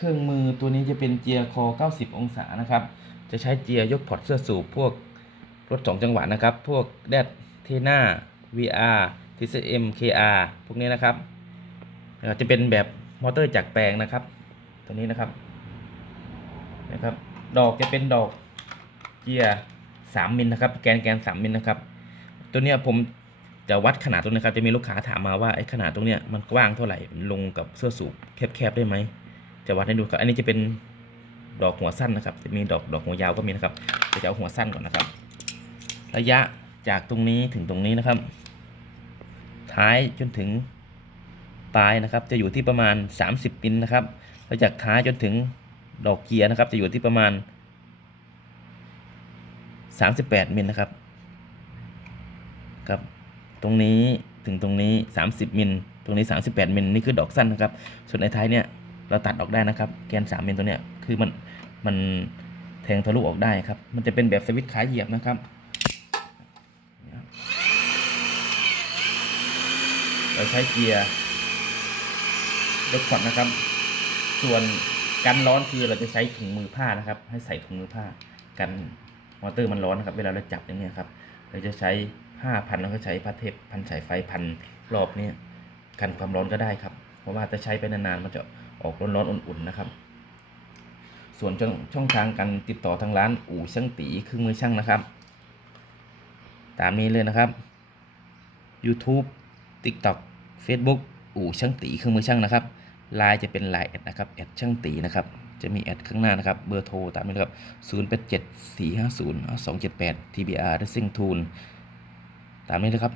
เครื่องมือตัวนี้จะเป็นเจียคอ 90 องศานะครับ จะใช้เจียยกพอร์ตเสื้อสูบพวกรถสองจังหวะนะครับ พวกแดดเทน่า VR TCM KR พวกนี้นะครับ จะเป็นแบบมอเตอร์จากแปลงนะครับ ตัวนี้นะครับ นะครับ ดอกจะเป็นดอกเจีย3มิลนะครับ แกนแกน3มิลนะครับ ตัวเนี้ยผมจะวัดขนาดตรงนี้ครับ จะมีลูกค้าถามมาว่าไอ้ขนาดตรงเนี้ยมันกว้างเท่าไหร่ลงกับเสื้อสูบแคบๆได้ไหม จะวัดให้ดูครับอันนี้จะเป็นดอกหัวสั้นนะครับ จะมีดอกดอกหัวยาวก็มีนะครับจะเอาหัวสั้นก่อนนะครับ ระยะจากตรงนี้ถึงตรงนี้นะครับ ท้ายจนถึงปลายนะครับ จะอยู่ที่ประมาณ 30มิลนะครับแล้วจากท้ายจนถึงดอกเกียร์นะครับ จะอยู่ที่ประมาณ 38มิลนะครับครับ ตรงนี้ถึงตรงนี้ 30มิลตรงนี้ 38มิลนี่คือดอกสั้นนะครับ ส่วนในท้ายเนี่ย เราตัดออกได้นะครับ แกน3มิลตัวเนี้ยคือมันมันแทงทะลุออกได้ครับ มันจะเป็นแบบสวิตช์ขาเหยียบนะครับเราใช้เกียร์ยกพอร์ตนะครับ ส่วนกันร้อนคือเราจะใช้ถุงมือผ้านะครับ ให้ใส่ถุงมือผ้ากันมอเตอร์มันร้อนนะครับ เวลาเราจับอย่างเงี้ยครับเราจะใช้ผ้าพันแล้วก็ใช้ผ้าเทปพันสายไฟพันรอบเนี้ยกันความร้อนก็ได้ครับ เพราะว่าถ้าใช้ไปนานๆมันจะ ออกร้อนๆอุ่นๆนะครับ ส่วนช่องช่องทางการติดต่อทางร้านอู่ช่างตีเครื่องมือช่างนะครับ ตามนี้เลยนะครับ YouTube TikTok Facebook อู่ช่างตีเครื่องมือช่างนะครับไลน์จะเป็นไลน์แอดนะครับแอดช่างตีนะครับจะมีแอดข้างหน้านะครับเบอร์โทรตามนี้ครับ0 8 7 4 5 0 2 7 8 TBR Racing Tool ตามนี้นะครับ